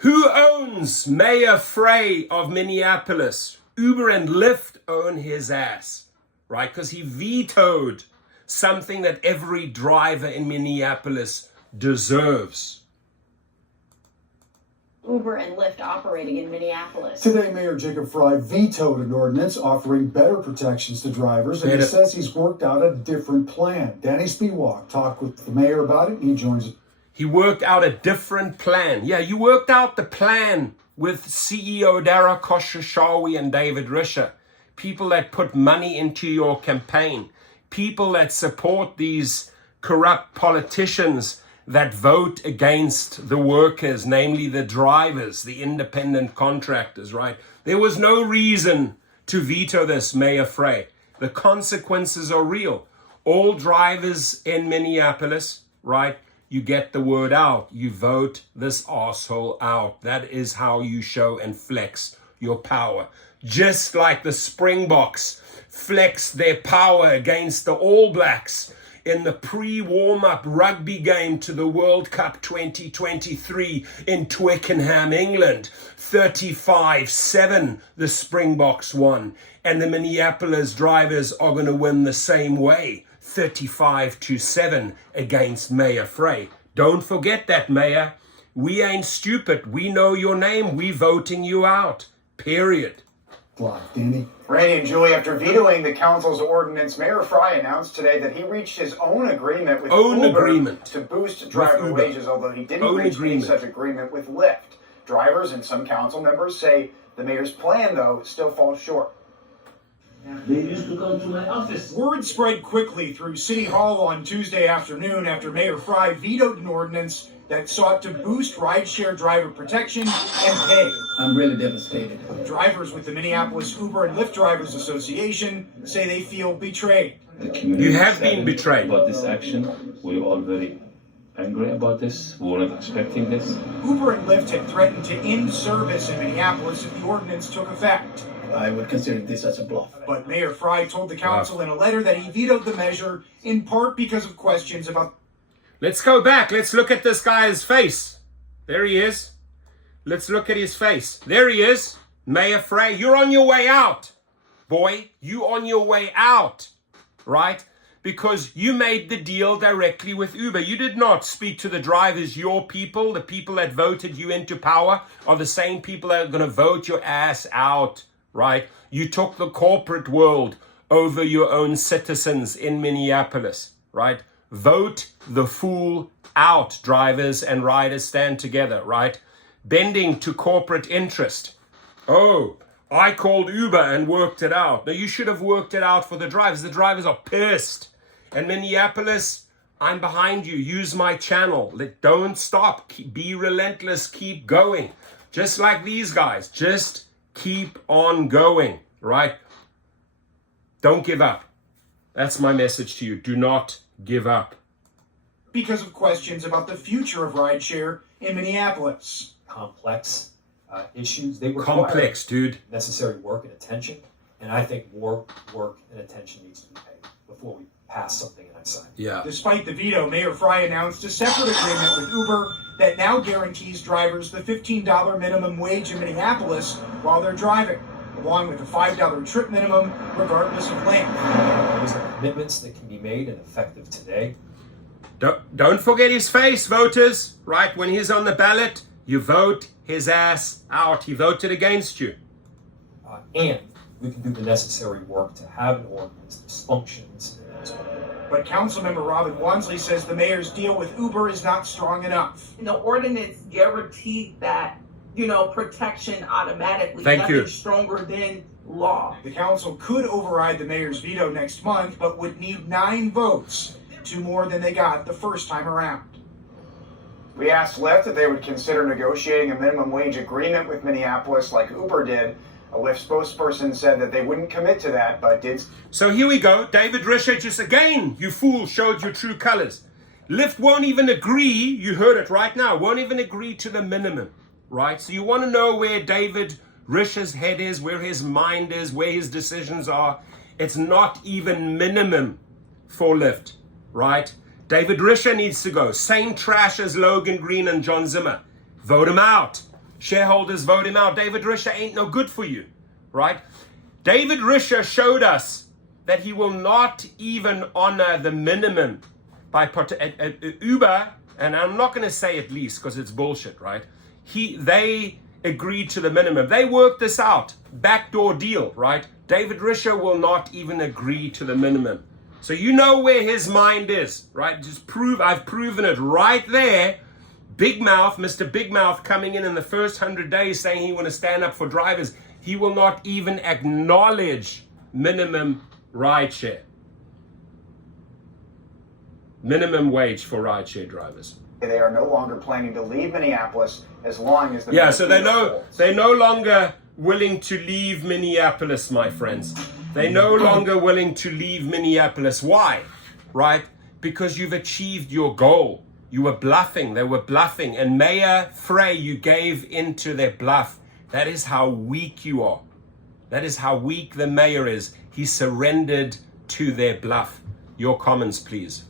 Who owns Mayor Frey of Minneapolis? Uber and Lyft own his ass, right? Because he vetoed something that every driver in Minneapolis deserves. Uber and Lyft operating in Minneapolis. Today, Mayor Jacob Frey vetoed an ordinance offering better protections to drivers, and he says he's worked out a different plan. Danny Spiewak talked with the mayor about it, and he joins us. He worked out a different plan. Yeah, you worked out the plan with CEO Dara Khosrowshahi and David Risher, people that put money into your campaign, people that support these corrupt politicians that vote against the workers, namely the drivers, the independent contractors, right? There was no reason to veto this, Mayor Frey. The consequences are real. All drivers in Minneapolis, right? You get the word out. You vote this asshole out. That is how you show and flex your power. Just like the Springboks flexed their power against the All Blacks in the pre-warm-up rugby game to the World Cup 2023 in Twickenham, England. 35-7 the Springboks won. And the Minneapolis drivers are going to win the same way. 35-7 against Mayor Frey. Don't forget that, Mayor. We ain't stupid. We know your name. We voting you out. Period. Danny. Randy and Julie, after vetoing the council's ordinance, Mayor Frey announced today that he reached his own agreement with Uber to boost driver wages, although he didn't reach any such agreement with Lyft. Drivers and some council members say the mayor's plan, though, still falls short. They used to come to my office. Word spread quickly through City Hall on Tuesday afternoon after Mayor Frey vetoed an ordinance that sought to boost rideshare driver protection and pay. I'm really devastated. Drivers with the Minneapolis Uber and Lyft Drivers Association say they feel betrayed. You have been betrayed. About this action, we're all very angry about this. We weren't expecting this. Uber and Lyft had threatened to end service in Minneapolis if the ordinance took effect. I would consider this as a bluff. But Mayor Frey told the council in a letter that he vetoed the measure in part because of questions about... Let's go back. Let's look at this guy's face. There he is. Let's look at his face. There he is. Mayor Frey, you're on your way out. Boy, you on your way out. Right? Because you made the deal directly with Uber. You did not speak to the drivers. Your people, the people that voted you into power, are the same people that are going to vote your ass out. Right? You took the corporate world over your own citizens in Minneapolis. Right? Vote the fool out, drivers and riders stand together, right? Bending to corporate interest. Oh, I called Uber and worked it out. No, you should have worked it out for the drivers. The drivers are pissed. And Minneapolis, I'm behind you. Use my channel. Don't stop. Be relentless. Keep going. Just like these guys. Just keep on going, right? Don't give up. That's my message to you. Do not give up. Because of questions about the future of rideshare in Minneapolis. Complex issues. They require complex, dude. Necessary work and attention. And I think more work and attention needs to be paid before we pass something and I sign. Yeah. Despite the veto, Mayor Frey announced a separate agreement with Uber that now guarantees drivers the $15 minimum wage in Minneapolis while they're driving, along with a $5 trip minimum regardless of length. Those are commitments that can be made and effective today. Don't forget his face, voters, right? When he's on the ballot, you vote his ass out. He voted against you. And we can do the necessary work to have an ordinance that functions. But Councilmember Robin Wansley says the mayor's deal with Uber is not strong enough. The ordinance guaranteed that, protection automatically. Thank you. Nothing stronger than law. The council could override the mayor's veto next month, but would need 9 votes, 2 more than they got the first time around. We asked Lyft if they would consider negotiating a minimum wage agreement with Minneapolis like Uber did. A Lyft spokesperson said that they wouldn't commit to that, but did. So here we go. David Risher just again, you fool, showed your true colors. Lyft won't even agree, you heard it right now, won't even agree to the minimum, right? So you want to know where David Risher's head is, where his mind is, where his decisions are. It's not even minimum for Lyft, right? David Risher needs to go. Same trash as Logan Green and John Zimmer. Vote him out. Shareholders vote him out. David Risher ain't no good for you, right? David Risher showed us that he will not even honor the minimum by Uber, and I'm not going to say at least because it's bullshit, right? They agreed to the minimum. They worked this out. Backdoor deal, right? David Risher will not even agree to the minimum. So you know where his mind is, right? I've proven it right there. Big Mouth, Mr. Big Mouth coming in the first 100 days saying he want to stand up for drivers. He will not even acknowledge minimum rideshare. Minimum wage for rideshare drivers. They are no longer planning to leave Minneapolis as long as the so they're no longer willing to leave Minneapolis, my friends. They're no longer willing to leave Minneapolis. Why? Right? Because you've achieved your goal. You were bluffing. They were bluffing. And Mayor Frey, you gave into their bluff. That is how weak you are. That is how weak the mayor is. He surrendered to their bluff. Your comments, please.